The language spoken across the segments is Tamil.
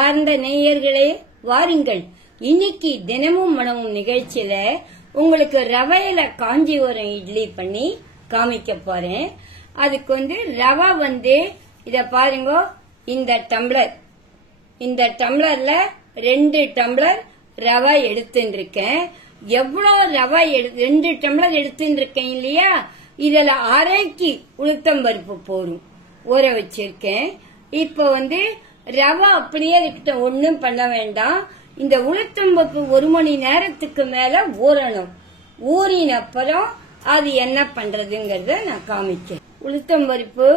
அன்பார்ந்த நேயர்களே, வாருங்கள். இன்னைக்கு தினமும் மனமும் நிகழ்ச்சியில உங்களுக்கு ரவையில காஞ்சிபுரம் இட்லி பண்ணி காமிக்க போறேன். அதுக்கு ரவை இத பாருங்க, இந்த டம்ளர்ல 2 டம்ளர் ரவை எடுத்துட்டு இருக்கேன். எவ்வளவு ரவை 2 டம்ளர் எடுத்துட்டு இருக்கேன் இல்லையா, இதுல அரைக்கி உளுத்தம்பருப்பு போடும் ஊற வச்சிருக்கேன். இப்ப ரவை அப்படியே இருக்கட்டும், ஒன்னும் பண்ண வேண்டாம். இந்த உளுத்தம்பருப்பு 1 மணி நேரத்துக்கு மேல ஊறணும். ஊறின அப்புறம் அது என்ன பண்றதுங்கறத நான் காமிச்சேன். உளுத்தம்பருப்பு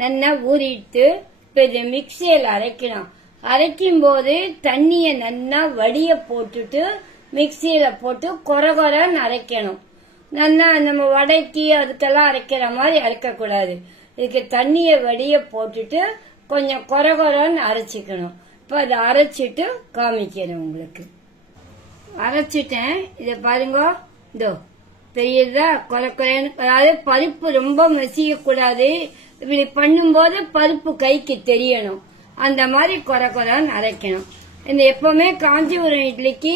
நல்லா ஊறிட்டு இப்ப இதை மிக்சியில அரைக்கணும். அரைக்கும் போது தண்ணிய நல்லா வடிய போட்டுட்டு மிக்சியில போட்டு கொரகொரன்னு அரைக்கணும். நல்லா நம்ம வடைக்கு அதுக்கெல்லாம் அரைக்கிற மாதிரி அரைக்க கூடாது. இதுக்கு தண்ணிய வடிய போட்டுட்டு கொஞ்சம் கொரகொரன்னு அரைச்சிக்கணும். இப்ப அதை அரைச்சிட்டு காமிக்கிறேன் உங்களுக்கு. அரைச்சிட்டேன், இத பாருங்க. இதோ தெரியுதா, கொரகொரன்னு. அதாவது பருப்பு ரொம்ப மசிய கூடாது. இப்படி பண்ணும்போது பருப்பு கைக்கு தெரியணும். அந்த மாதிரி கொரகொரன்னு அரைக்கணும். இந்த எப்பவுமே காஞ்சிபுரம் இட்லிக்கு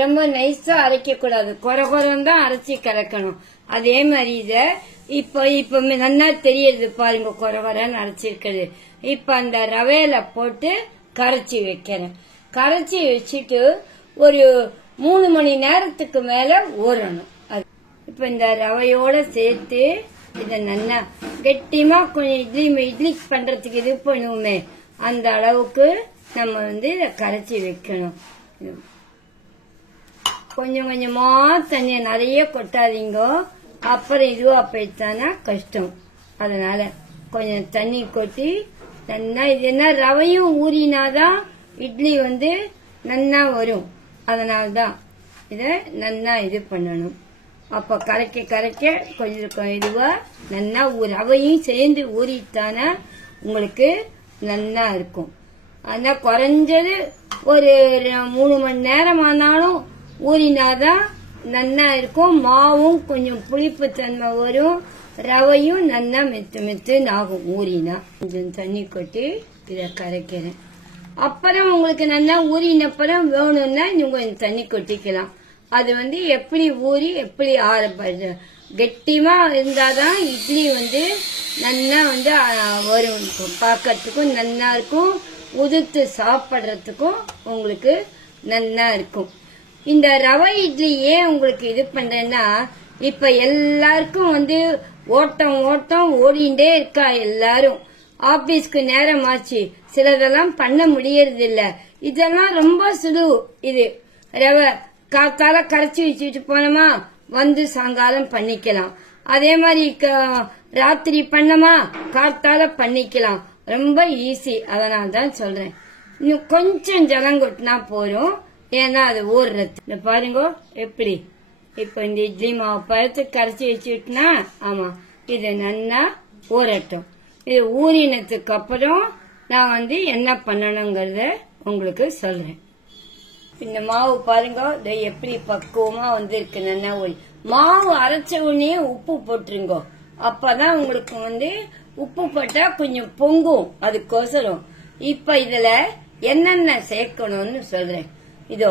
ரொம்ப நைஸா அரைக்க கூடாது, கொரகொரன்னு தான் அரைச்சி கலக்கணும். அதே மாதிரி இப்ப நல்லா தெரியுது பாருங்க, கொரகொரன்னு அரைச்சிருக்கிறது. இப்ப அந்த ரவையில போட்டு கரைச்சி வைக்கிறேன். கரைச்சி வச்சுட்டு ஒரு 3 மணி நேரத்துக்கு மேல ஊறணும். இப்ப இந்த ரவையோட சேர்த்து இத நல்லா கெட்டிமா கொஞ்சம் இட்லி பண்றதுக்கு இது பண்ணுவோமே, அந்த அளவுக்கு நம்ம இத கரைச்சி வைக்கணும். கொஞ்சம் கொஞ்சமா தண்ணிய நிறைய கொட்டாதீங்க, அப்புறம் இதுவா போயிட்டானா கஷ்டம். அதனால கொஞ்சம் தண்ணி கொட்டி நல்லா, இது என்ன ரவையும் ஊறினாதான் இட்லி நல்லா வரும். அதனால்தான் இத நல்லா இது பண்ணணும். அப்ப கரைக்க கரைக்க கொஞ்சம் இதுவா நல்லா ரவையும் சேர்ந்து ஊறிட்டானா உங்களுக்கு நல்லா இருக்கும். ஆனா குறைஞ்சது ஒரு 3 மணி நேரம் ஆனாலும் ஊறினாதான் நல்லா இருக்கும். மாவும் கொஞ்சம் புளிப்பு தன்மை வரும், ரவையும் நல்லா மெத்து ஆகும் ஊறினா. கொஞ்சம் தண்ணி கொட்டி இத கரைக்கிறேன். அப்புறம் உங்களுக்கு நல்லா ஊறினப்புறம் வேணும்னா நீங்க கொஞ்சம் தண்ணி கொட்டிக்கலாம். அது எப்படி ஊறி எப்படி கெட்டிமா இருந்தாதான் இட்லி நல்லா வரும். பாக்கிறதுக்கும் நல்லா இருக்கும், உதுத்து சாப்பிடுறதுக்கும் உங்களுக்கு நல்லா இருக்கும். இந்த ரவை இட்லி ஏன் உங்களுக்கு இது பண்றேன்னா, இப்ப எல்லாருக்கும் ஓட்டம் ஓடிண்டே இருக்கா. எல்லாரும் ஆபீஸ்க்கு நேரம் ஆச்சு, சிலதெல்லாம் பண்ண முடியறது இல்ல. இதெல்லாம் ரொம்ப சுலுவு. இது ரவை காத்தால கரைச்சி வச்சுட்டு போனோமா, சாயங்காலம் பண்ணிக்கலாம். அதே மாதிரி ராத்திரி பண்ணமா காத்தால பண்ணிக்கலாம். ரொம்ப ஈஸி. அதனால்தான் சொல்றேன். இன்னும் கொஞ்சம் ஜலம் கொட்டினா போறோம், ஏன்னா அது ஊறுறது. பாருங்க எப்படி. இப்ப இந்த இட்லி மாவு பழத்து கரைச்சி வச்சுட்டுனா, ஆமா இது நல்லா ஊறட்டும். இது ஊறினதுக்கு அப்புறம் நான் என்ன பண்ணணுங்கிறத உங்களுக்கு சொல்றேன். இந்த மாவு பாருங்க, இதை எப்படி பக்குவமா இருக்கு. நல்லா மாவு அரைச்ச உடனே உப்பு போட்டுருங்க. அப்பதான் உங்களுக்கு உப்பு போட்டா கொஞ்சம் பொங்கும், அதுக்கோசரம். இப்ப இதுல என்னென்ன சேர்க்கணும்னு சொல்றேன். இதோ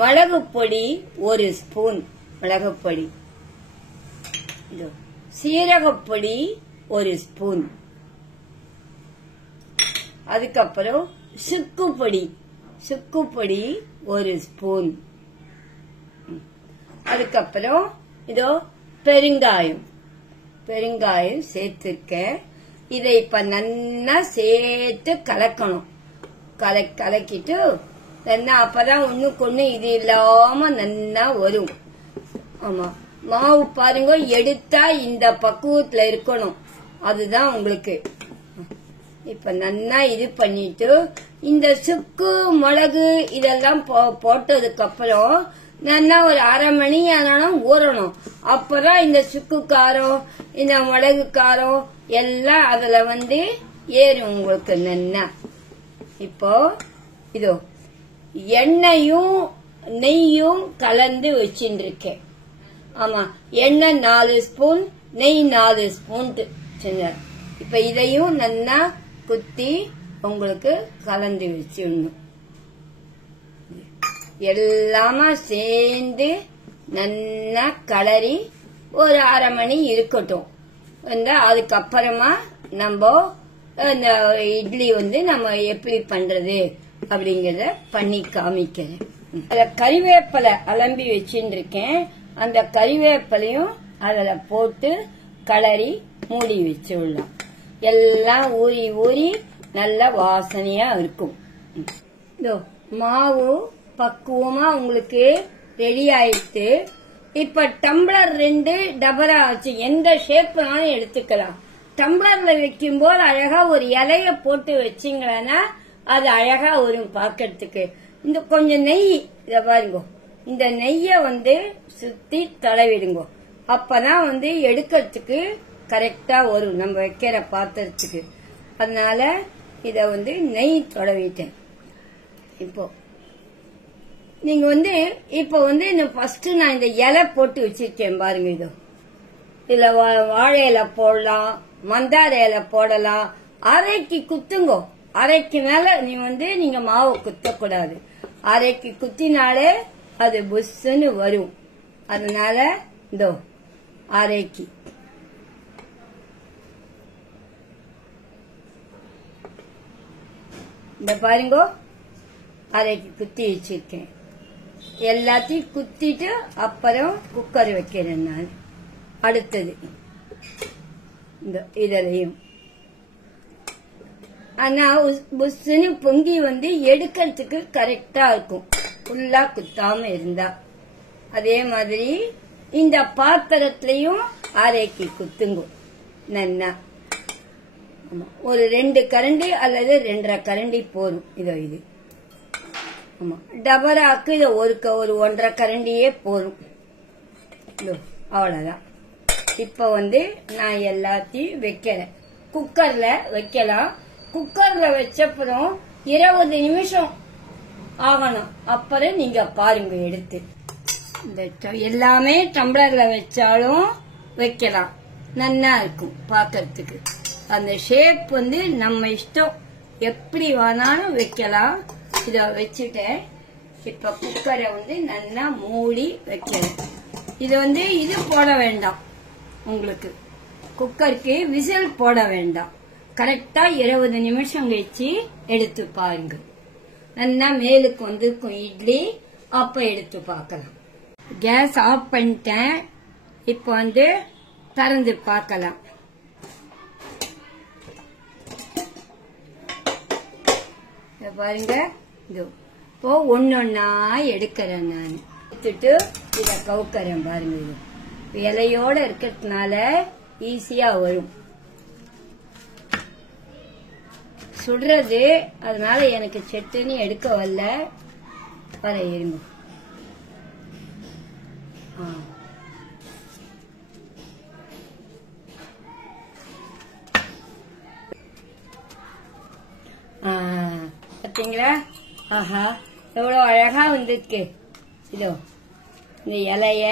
மிளகு பொடி 1 ஸ்பூன் மிளகு பொடி, இதோ சீரகப்பொடி 1 ஸ்பூன், அதுக்கப்புறம் சுக்கு பொடி 1 ஸ்பூன், அதுக்கப்புறம் இதோ பெருங்காயம் சேர்த்திருக்க. இதை இப்ப நல்லா சேர்த்து கலக்கணும். கலக்கிட்டு நல்லா, அப்பதான் ஒண்ணுக்கு இது இல்லாம நல்லா வரும். ஆமா, மாவு பாருங்க, எடுத்தா இந்த பக்குவத்துல இருக்கணும். அதுதான் உங்களுக்கு. இப்ப நல்லா இது பண்ணிட்டு இந்த சுக்கு மிளகு இதெல்லாம் போட்டதுக்கு அப்புறம் நல்லா ஒரு 1/2 மணி ஆனாலும் ஊறணும். அப்பதான் இந்த சுக்கு காரம் இந்த மிளகு காரம் எல்லாம் அதுல ஏறும் உங்களுக்கு நல்லா. இப்போ இதோ எண்ணெயும் நெய்யும் கலந்து வச்சுட்டு இருக்கேன். ஆமா, எண்ணெய் 4 ஸ்பூன், நெய் 4 ஸ்பூன். இப்ப இதையும் நல்லா குத்தி உங்களுக்கு கலந்து வச்சிடணும். எல்லாமே சேர்ந்து நல்லா கலரி ஒரு அரை மணி இருக்கட்டும். அதுக்கப்புறமா நம்ம இந்த இட்லி நம்ம எப்படி பண்றது அப்படிங்கறத பண்ணி காமிக்கிறேன். கறிவேப்பிலை அலம்பி வச்சுட்டு இருக்கேன். அந்த கறிவேப்பிலையும் அதுல போட்டு கலரி மூடி வச்சுடலாம். எல்லாம் ஊறி ஊறி நல்ல வாசனையா இருக்கும். மாவு பக்குவமா உங்களுக்கு ரெடி ஆயிடுச்சு. இப்ப டம்ளர் 2 டபரா ஆச்சு. எந்த ஷேப்னாலும் எடுத்துக்கலாம். டம்ளர்ல வைக்கும் போது அழகா ஒரு இலைய போட்டு வச்சிங்கன்னா அது அழகா வரும் பாக்கிறதுக்கு. இந்த கொஞ்சம் நெய் இத பாருங்க, இந்த நெய்ய சுத்தி தடவிடுங்க. அப்பதான் எடுக்கிறதுக்கு கரெக்டா வரும் நம்ம வைக்கிற பாத்திரத்துக்கு. அதனால இத நெய் தடவிட்டேன். இப்போ நீங்க இப்ப ஃபர்ஸ்ட் நான் இந்த இலை போட்டு வச்சிருக்கேன் பாருங்க. இதுல வாழை இலை போடலாம், மந்தார இலை போடலாம். அரைக்கு குத்துங்கோ. அரைக்கு மேல நீங்க மாவு குத்தக்கூடாது. அரைக்கு குத்தினாலே அது புஷ்ஷுன்னு வரும். அதனால அரைக்கு இந்த பாருங்க, அரைக்கு குத்தி வச்சிருக்கேன். எல்லாத்தையும் குத்திட்டு அப்புறம் குக்கர் வைக்கிறேன் நான். அடுத்தது இதலையும் ஆனா புஷ்ஷுன்னு பொங்கி எடுக்கிறதுக்கு கரெக்டா இருக்கும், ஃபுல்லா குத்தாம இருந்தா. அதே மாதிரி இந்த பாத்திரத்திலையும் அரைக்கு குத்துங்க நன்னா. ஒரு 2 கரண்டி அல்லது 2.5 கரண்டி போதும். இது ஆமா, டபராக்கு இத ஒரு 1.5 கரண்டியே போதும். அவ்வளவுதான். இப்ப நான் எல்லாத்தையும் வைக்கிறேன். குக்கர்ல வைக்கலாம். குக்கர்ல வச்சப்புறம் 20 நிமிஷம் ஆகணும். அப்புறம் நீங்க பாருங்க எடுத்து. எல்லாமே டம்ளர்ல வச்சாலும் வைக்கலாம், நல்லா இருக்கும் பாக்கிறதுக்கு. அந்த ஷேப் நம்ம இஷ்டம், எப்படி வேணாலும் வைக்கலாம். இத வச்சுட்டேன். இப்ப குக்கரை நல்லா மூடி வைக்கிறேன். இது இது போட வேண்டாம். உங்களுக்கு குக்கருக்கு விசில் போட வேண்டாம். கரெக்டா 20 நிமிஷம் கழிச்சு எடுத்து பாருங்க. நல்லா மேலுக்கு வந்திருக்கும் இட்லி. அப்ப எடுத்து பார்க்கலாம். கேஸ் ஆஃப் பண்ணிட்டேன். இப்ப திறந்து பார்க்கலாம். பாருங்க, இப்போ ஒன்னொன்னா எடுக்கிறேன் நான். எடுத்துட்டு இத கவுக்கிறேன் பாருங்க. இது இலையோட இருக்கிறதுனால ஈஸியா வரும் சுடுறது. அதனால எனக்கு செட்டுன்னு எடுக்க வரல. வர இருங்க. பாத்தீங்களா? ஆஹா, எவ்வளவு அழகா வந்திருக்கு. இதோ இந்த இலைய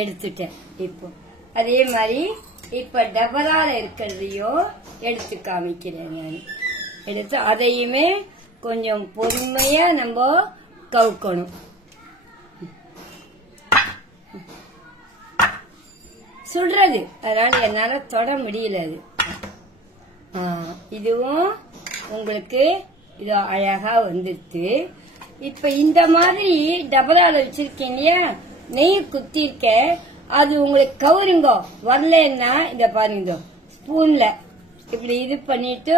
எடுத்துட்டேன். இப்போ அதே மாதிரி இப்ப டபரால இருக்கிறதையும் எடுத்து காமிக்கிறேன் நான். எடுத்து அதையுமே கொஞ்சம் பொறுமையா நம்ம கவுக்கணும். சுடுறது, அதனால என்னால தொட முடியல. அது இதுவும் உங்களுக்கு இதோ அழகா வந்துருச்சு. இப்ப இந்த மாதிரி டபரால வச்சிருக்கேன் இல்லையா, நெய் குத்திருக்க. அது உங்களுக்கு கவுருங்க. வரலன்னா இத பாருங்க, ஸ்பூன்ல இப்படி இது பண்ணிட்டு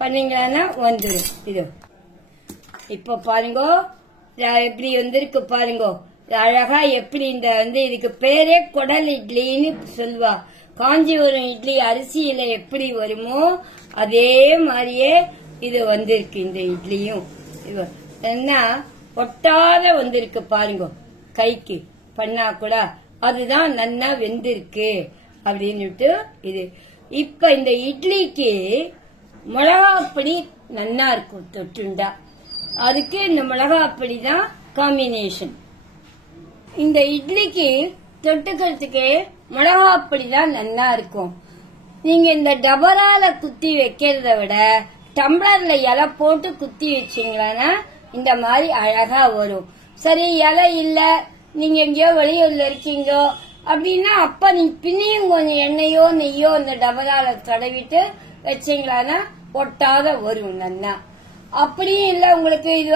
பண்ணீங்கன்னா வந்துடும். இது இப்ப பாருங்க எப்படி வந்திருக்கு பாருங்க. அழகா எப்படி இந்த இதுக்கு பேரே குடல் இட்லின்னு சொல்லுவா. காஞ்சிபுரம் இட்லி அரிசியில எப்படி வருமோ அதே மாதிரியே இது வந்திருக்கு. இந்த இட்லியும் என்ன ஒட்டாத வந்திருக்கு பாருங்க. கைக்கு பண்ணா கூட அதுதான் நல்லா வெந்திருக்கு அப்படின்னுட்டு இது. இப்ப இந்த இட்லிக்கு மிளகாப்பொடி நல்லா இருக்கும் தொட்டுண்டா. அதுக்கு இந்த மிளகாப்பொடி தான் காம்பினேஷன். இந்த இட்லிக்கு தொட்டுக்கிறதுக்கு மிளகாப்பொடி தான் நல்லா இருக்கும். நீங்க இந்த டபரால குத்தி வைக்கிறத விட டம்ளர்ல இலை போட்டு குத்தி வச்சீங்கன்னா இந்த மாதிரி அழகா வரும். சரி இலை இல்ல, நீங்க எங்கேயோ வெளியூர்ல இருக்கீங்க அப்படின்னா அப்ப நீங்க பின்னையும் கொஞ்சம் எண்ணெயோ நெய்யோ அந்த டபரால தடவிட்டு வச்சீங்களான்னா ஒட்டாத வரும் நல்லா. அப்படியும் இல்ல உங்களுக்கு இது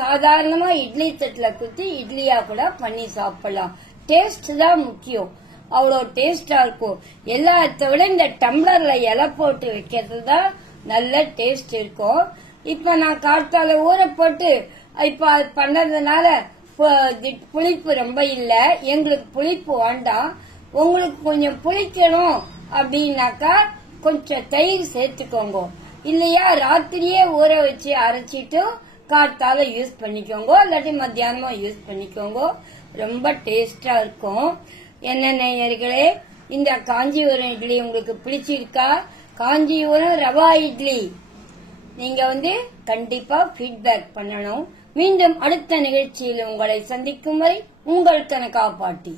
சாதாரணமா இட்லி தட்டுல குத்தி இட்லியா கூட பண்ணி சாப்பிடலாம். டேஸ்ட் தான் முக்கியம். அவ்வளவு டேஸ்டா இருக்கும். எல்லாத்த விட இந்த டம்ளர்ல இலை போட்டு வைக்கிறது தான் நல்ல டேஸ்ட் இருக்கும். இப்ப நான் காத்தால ஊற போட்டு இப்ப அது பண்ணதுனால புளிப்பு ரொம்ப இல்ல. எங்களுக்கு புளிப்பு வேண்டாம். உங்களுக்கு கொஞ்சம் புளிக்கணும் அப்படின்னாக்கா கொஞ்சம் தயிர் சேர்த்துக்கோங்க. இல்லையா ராத்திரியே ஊற வச்சு அரைச்சிட்டு காத்தால யூஸ் பண்ணிக்கோங்க, இல்லாட்டி மத்தியானமா யூஸ் பண்ணிக்கோங்க. ரொம்ப டேஸ்டா இருக்கும். என்ன நேயர்களே, இந்த காஞ்சிபுரம் இட்லி உங்களுக்கு பிடிச்சிருக்கா? காஞ்சிபுரம் ரவா இட்லி நீங்க கண்டிப்பா ஃபீட்பேக் பண்ணணும். மீண்டும் அடுத்த நிகழ்ச்சியில் உங்களை சந்திக்கும் வரை உங்கள் கனகா பாட்டி.